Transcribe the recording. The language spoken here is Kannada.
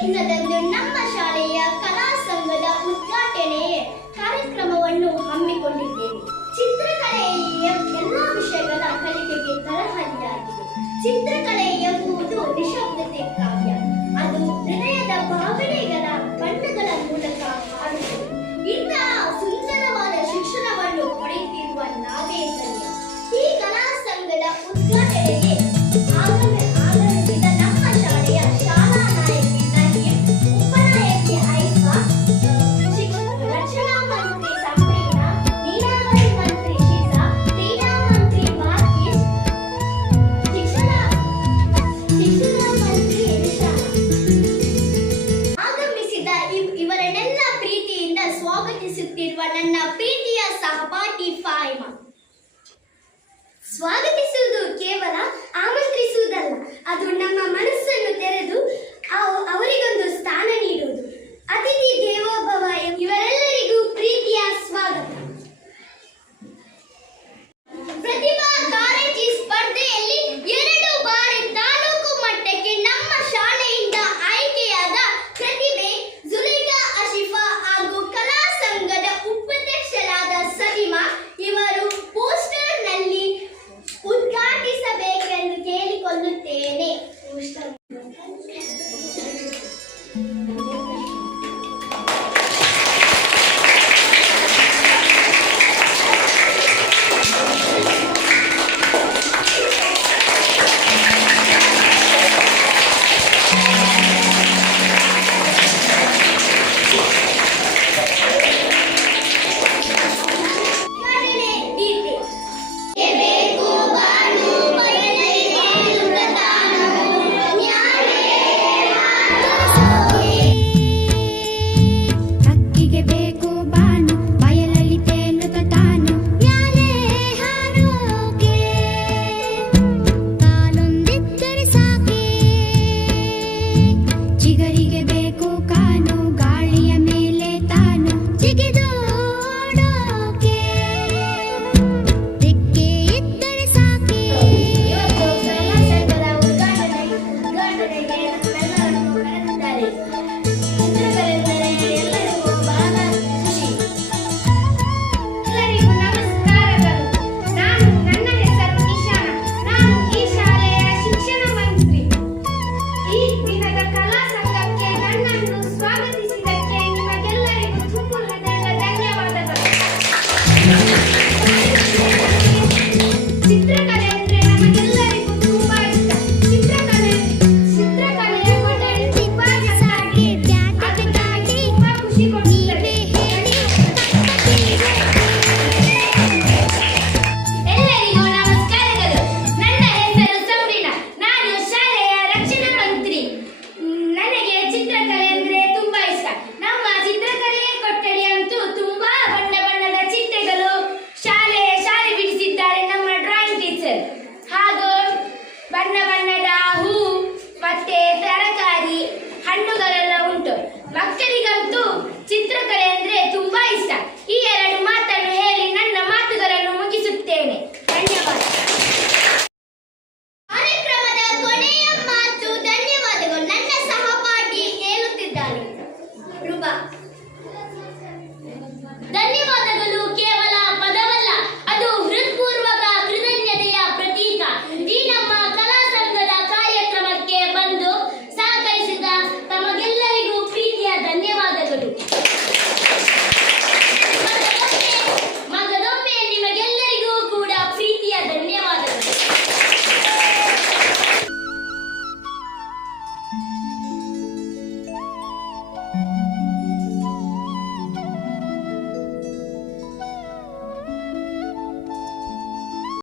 ದಿನದಂದು ನಮ್ಮ ಶಾಲೆಯ ಕಲಾ ಸಂಘದ ಉದ್ಘಾಟನೆ ಕಾರ್ಯಕ್ರಮವನ್ನು ಹಮ್ಮಿಕೊಂಡಿದ್ದೇವೆ. ಚಿತ್ರಕಲೆಯ ಎಲ್ಲ ವಿಷಯಗಳ ಕಲಿಕೆಗೆ ತರಹದಿಯಾಗಿದೆ. ಚಿತ್ರಕಲೆ ಎಂಬುದು ನಿಶಬ್ದತೆ ಕಾವ್ಯ. ಅದು ಹೃದಯದ ಭಾವನೆಗಳ ಬಣ್ಣಗಳ ಮೂಲಕ ಹಾಡುತ್ತದೆ. ಇಂತಹ ಸುಂದರವಾದ ಶಿಕ್ಷಣವನ್ನು ಪಡೆಯುತ್ತಿರುವ ನಾವೇ ಧನ್ಯ. ಈ ಕಲಾ ಸಂಘದ ಉದ್ಘಾಟನೆಗೆ ಆಗಮಿಸಿದ ನಮ್ಮ ಶಾಲೆಯ ಶಾಲಾ ನಾಯಕಿ ನಯೀಂ, ಉಪನಾಯಕಿ ಐಫಾ, ರಕ್ಷಣಾ ಮಂತ್ರಿ ಸಂಪ್ರೀನಾ, ನೀರಾವರಿ ಮಂತ್ರಿ ಶಿಸಾ, ಕ್ರೀಡಾ ಮಂತ್ರಿ ಮಾರ್ಕೀಸ್, ಶಿಕ್ಷಣ ಮಂತ್ರಿ ನಿಶಾನ ಆಗಮಿಸಿದ ಇವರನ್ನೆಲ್ಲ ಪ್ರೀತಿಯಿಂದ ಸ್ವಾಗತಿಸುತ್ತಿರುವ ನನ್ನ ಪ್ರೀತಿಯ ಸಹಪಾಠಿ ಫಾಯಿಮಾ. ಸ್ವಾಗತಿಸುವುದು ಕೇವಲ ಆಮಂತ್ರಿಸುವುದಲ್ಲ, ಅದು ನಮ್ಮ ಮನಸ್ಸನ್ನು ತೆರೆದು ಅವರಿಗೊಂದು ಸ್ಥಾನ ನೀಡುವುದು. ಅತಿಥಿ ದೇವೋಭವ. ಇವರೆಲ್ಲರಿಗೂ ಪ್ರೀತಿಯ ಸ್ವಾಗತ. ಪ್ರತಿಭಾ ಕಾರಂಜಿ ಸ್ಪರ್ಧೆಯಲ್ಲಿ 2 ಬಾರಿ ತಾಲೂಕು ಮಟ್ಟಕ್ಕೆ ನಮ್ಮ ಶಾಲೆಯಿಂದ ಆಯ್ಕೆಯಾದ ಪ್ರತಿಭೆ ಜುಲೈಖಾ ಅಶಿಫಾ ಹಾಗೂ ಕಲಾ ಸಂಘದ ಉಪಾಧ್ಯಕ್ಷರಾದ ಸಹಿಮಾ ಇವರು ಪೋಸ್ಟರ್ನಲ್ಲಿ ಉದ್ಘಾಟಿಸಬೇಕೆಂದು ಕೇಳಿಕೊಳ್ಳುತ್ತೇನೆ. ಬಣ್ಣ ಬಣ್ಣದ ಹೂ ಮತ್ತೆ ತರಕಾರಿ ಹಣ್ಣುಗಳೆಲ್ಲ ಉಂಟು. ಮಕ್ಕಳಿಗಂತೂ ಚಿತ್ರಕಲೆ ಅಂದ್ರೆ ತುಂಬಾ ಇಷ್ಟ. ಈ 2